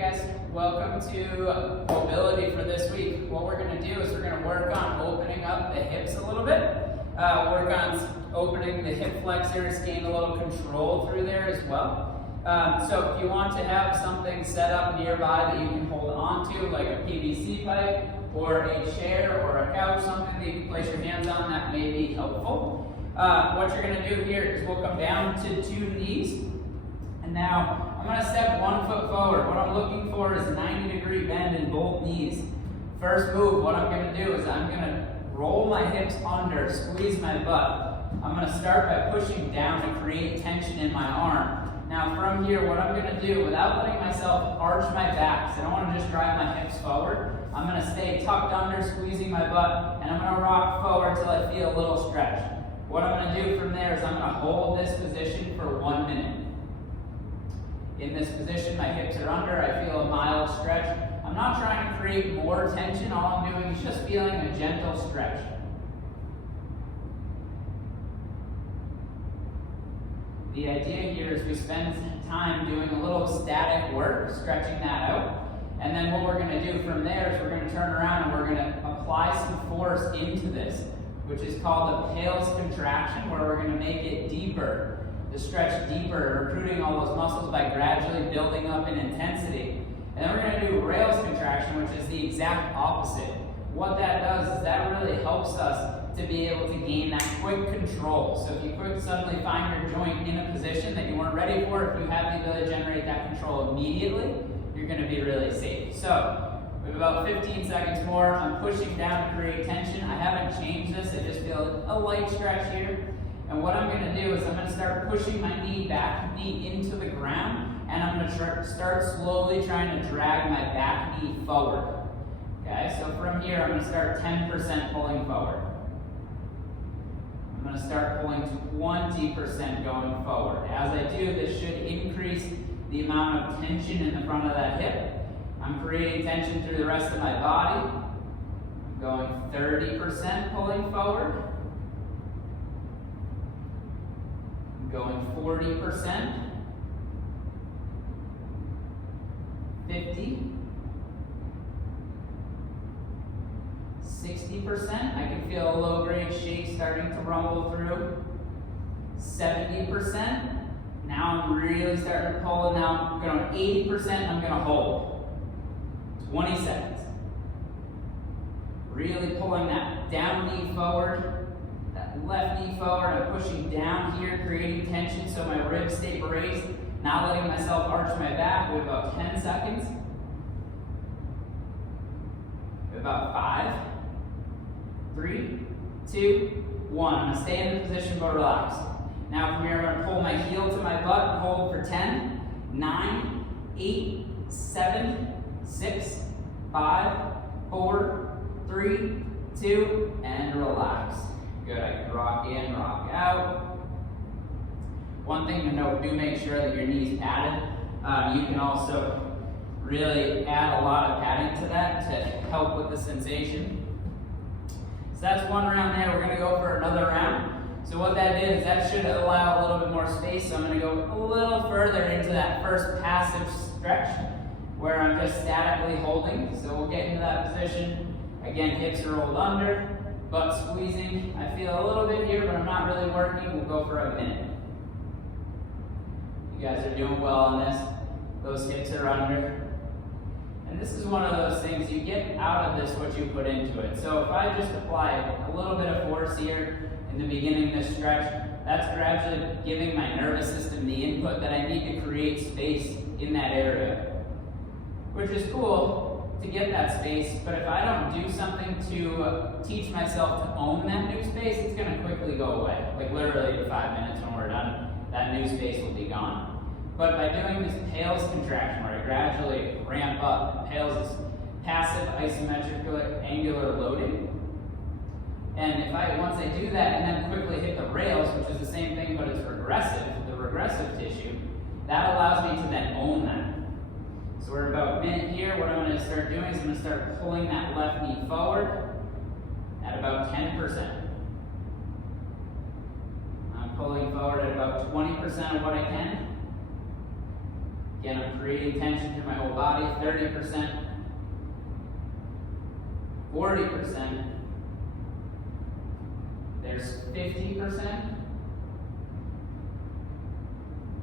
guys, welcome to mobility for this week. What we're going to do is we're going to work on opening up the hips a little bit, work on opening the hip flexors, gain a little control through there as well. So if you want to have something set up nearby that you can hold on to, like a PVC pipe or a chair or a couch, something that you can place your hands on, that may be helpful. What you're going to do here is we'll come down to 2 knees. And now I'm going to step 1 foot forward. What I'm looking for is a 90-degree bend in both knees. First move, what I'm going to do is I'm going to roll my hips under, squeeze my butt. I'm going to start by pushing down to create tension in my arm. Now from here, what I'm going to do, without letting myself arch my back, because I don't want to just drive my hips forward, I'm going to stay tucked under, squeezing my butt, and I'm going to rock forward till I feel a little stretch. What I'm going to do from there is I'm going to hold this position for 1 minute. In this position, my hips are under, I feel a mild stretch. I'm not trying to create more tension, all I'm doing is just feeling a gentle stretch. The idea here is we spend time doing a little static work, stretching that out. And then what we're going to do from there is we're going to turn around and we're going to apply some force into this, which is called a Pales contraction, where we're going to make it deeper. To stretch deeper, recruiting all those muscles by gradually building up in intensity. And then we're going to do rails contraction, which is the exact opposite. What that does is that really helps us to be able to gain that quick control. So if you suddenly find your joint in a position that you weren't ready for, if you have the ability to generate that control immediately, you're going to be really safe. So we have about 15 seconds more. I'm pushing down to create tension. I haven't changed this. I just feel a light stretch here. And what I'm going to do is I'm going to start pushing my back knee into the ground, and I'm going to start slowly trying to drag my back knee forward. Okay, so from here I'm going to start 10% pulling forward. I'm going to start pulling 20% going forward. As I do, this should increase the amount of tension in the front of that hip. I'm creating tension through the rest of my body. I'm going 30% pulling forward. Going 40%, 50, 60%. I can feel a low-grade shake starting to rumble through. 70%. Now I'm really starting to pull, and now I'm going 80%. I'm going to hold. 20 seconds. Really pulling that down knee forward. Left knee forward, I'm pushing down here, creating tension so my ribs stay braced, not letting myself arch my back. We have about 10 seconds. We have about 5, 3, 2, 1. I'm going to stay in the position but relax. Now from here, I'm going to pull my heel to my butt and hold for 10, 9, 8, 7, 6, 5, 4, 3, 2, and relax. Good, I can rock in, rock out. One thing to note, do make sure that your knee's padded. You can also really add a lot of padding to that to help with the sensation. So that's 1 round there. We're going to go for another round. So what that did is that should allow a little bit more space. So I'm going to go a little further into that first passive stretch where I'm just statically holding. So we'll get into that position. Again, hips are rolled under. Butt squeezing. I feel a little bit here, but I'm not really working. We'll go for a minute. You guys are doing well on this. Those hips are under. And this is one of those things, you get out of this what you put into it. So if I just apply a little bit of force here in the beginning of this stretch, that's gradually giving my nervous system the input that I need to create space in that area. Which is cool to get that space, but if I don't do something to teach myself to own that new space, it's going to quickly go away. Like literally in 5 minutes when we're done, that new space will be gone. But by doing this Pales contraction, where I gradually ramp up, Pales is passive isometric angular loading. And if once I do that and then quickly hit the rails, which is the same thing but it's regressive, the regressive tissue, that allows me to then own that. So we're about a minute here. What I'm going to start doing is I'm going to start pulling that left knee forward at about 10%. I'm pulling forward at about 20% of what I can. Again, I'm creating tension through my whole body. 30%, 40%. There's 50%.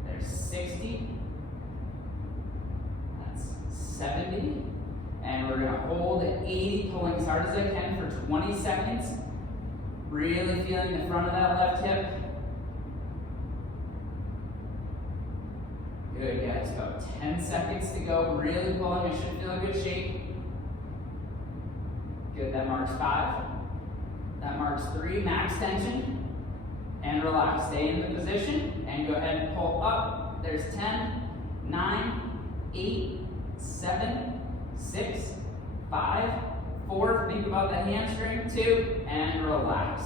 There's 60. That's 70. And we're gonna hold at 80, pulling as hard as I can for 20 seconds. Really feeling the front of that left hip. Good, guys, about 10 seconds to go. Really pulling, I should feel in good shape. Good, that marks 5. That marks 3, max tension. And relax, stay in the position, and go ahead and pull up. There's 10, 9, 8, 7, 6, 5, 4, think about the hamstring, 2, and relax.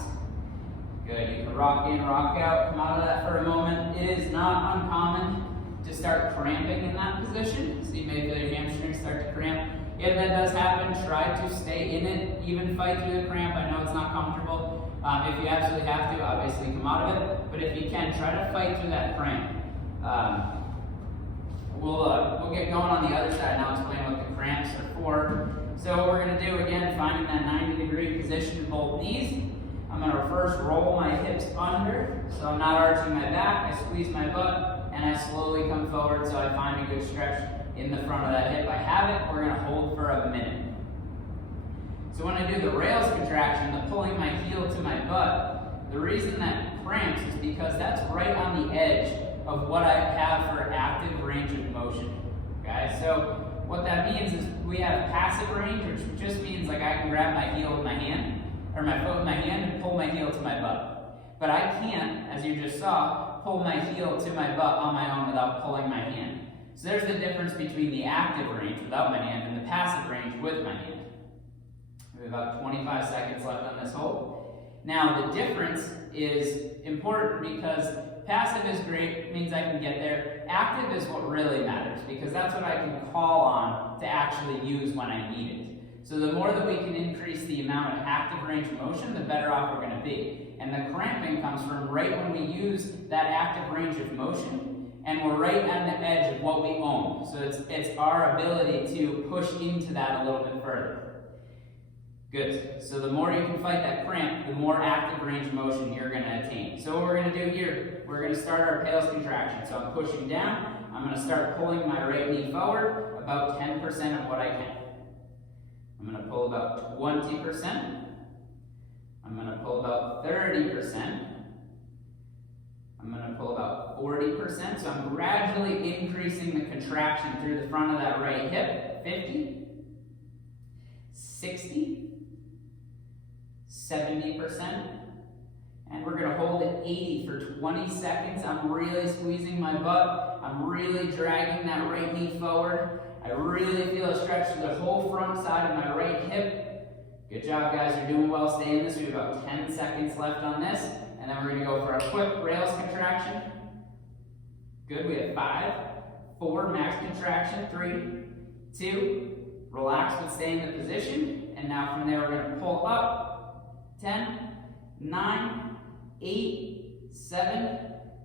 Good, you can rock in, rock out, come out of that for a moment. It is not uncommon to start cramping in that position. So you may feel your hamstrings start to cramp. If that does happen, try to stay in it, even fight through the cramp. I know it's not comfortable. If you absolutely have to, obviously come out of it. But if you can, try to fight through that cramp. We'll get going on the other side now, explain what the cramps are for. So what we're going to do, again, finding that 90-degree position in both knees. I'm going to first roll my hips under, so I'm not arching my back. I squeeze my butt, and I slowly come forward so I find a good stretch in the front of that hip. I have it. We're going to hold for a minute. So when I do the rails contraction, the pulling my heel to my butt, the reason that cramps is because that's right on the edge of what I have for active range of motion. Okay, so what that means is we have passive range, which just means like I can grab my heel with my hand, or my foot with my hand and pull my heel to my butt. But I can't, as you just saw, pull my heel to my butt on my own without pulling my hand. So there's the difference between the active range without my hand and the passive range with my hand. We have about 25 seconds left on this hold. Now the difference is important because passive is great, it means I can get there. Active is what really matters because that's what I can call on to actually use when I need it. So the more that we can increase the amount of active range of motion, the better off we're going to be. And the cramping comes from right when we use that active range of motion, and we're right on the edge of what we own. So it's our ability to push into that a little bit further. Good. So the more you can fight that cramp, the more active range of motion you're going to attain. So what we're going to do here, we're going to start our pales contraction. So I'm pushing down. I'm going to start pulling my right knee forward about 10% of what I can. I'm going to pull about 20%. I'm going to pull about 30%. I'm going to pull about 40%. So I'm gradually increasing the contraction through the front of that right hip. 50, 60, 70%. And we're going to hold at 80 for 20 seconds. I'm really squeezing my butt. I'm really dragging that right knee forward. I really feel a stretch through the whole front side of my right hip. Good job, guys. You're doing well. Stay in this. We have about 10 seconds left on this. And then we're going to go for a quick rails contraction. Good. We have 5, 4, max contraction, 3, 2, relax but stay in the position. And now from there, we're going to pull up. 10, 9, 8, 7,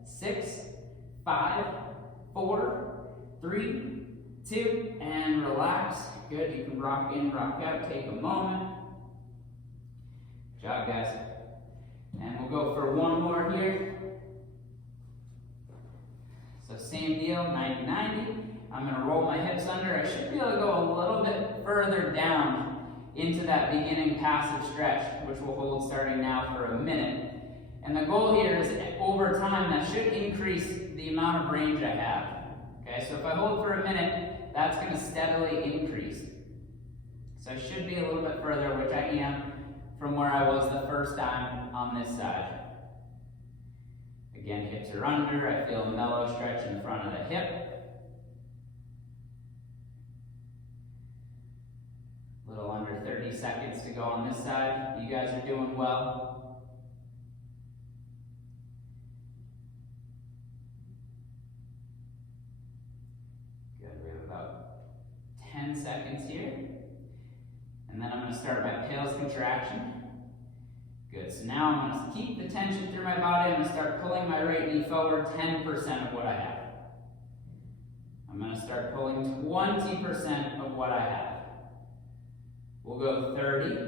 6, 5, 4, 3, 2, and relax. Good, you can rock in, rock out, take a moment. Good job, guys. And we'll go for one more here. So same deal, 90-90. I'm going to roll my hips under. I should be able to go a little bit further down into that beginning passive stretch, which we'll hold starting now for a minute. And the goal here is over time, that should increase the amount of range I have. Okay, so if I hold for a minute, that's going to steadily increase. So I should be a little bit further, which I am, from where I was the first time on this side. Again, hips are under. I feel a mellow stretch in the front of the hip. A little under 30 seconds to go on this side. You guys are doing well. Good, we have about 10 seconds here. And then I'm going to start my pales contraction. Good, so now I'm going to keep the tension through my body. I'm going to start pulling my right knee forward 10% of what I have. I'm going to start pulling 20% of what I have. We'll go 30.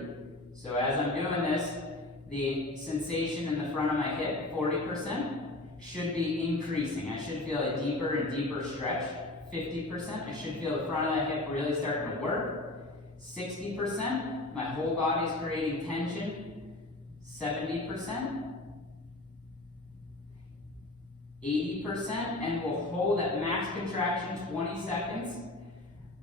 So as I'm doing this, the sensation in the front of my hip, 40%, should be increasing. I should feel a deeper and deeper stretch. 50%, I should feel the front of that hip really starting to work. 60%, my whole body's creating tension. 70%. 80%, and we'll hold at max contraction 20 seconds.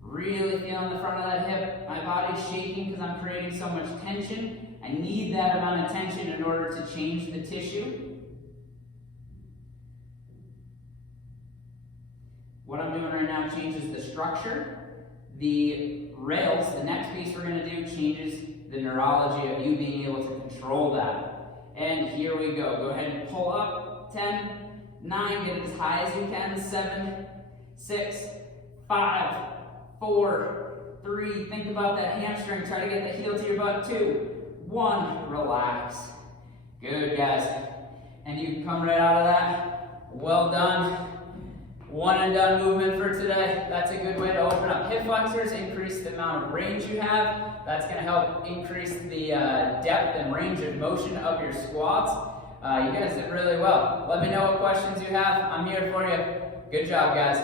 Really feeling the front of that hip. My body's shaking because I'm creating so much tension. I need that amount of tension in order to change the tissue. What I'm doing right now changes the structure. The rails, the next piece we're going to do, changes the neurology of you being able to control that. And here we go. Go ahead and pull up. 10, 9, get it as high as you can. 7, 6, 5, 4, 3. Think about that hamstring. Try to get the heel to your butt. 2, 1. Relax. Good, guys. And you can come right out of that. Well done. One and done movement for today. That's a good way to open up hip flexors, increase the amount of range you have. That's going to help increase the depth and range of motion of your squats. You guys did really well. Let me know what questions you have. I'm here for you. Good job, guys.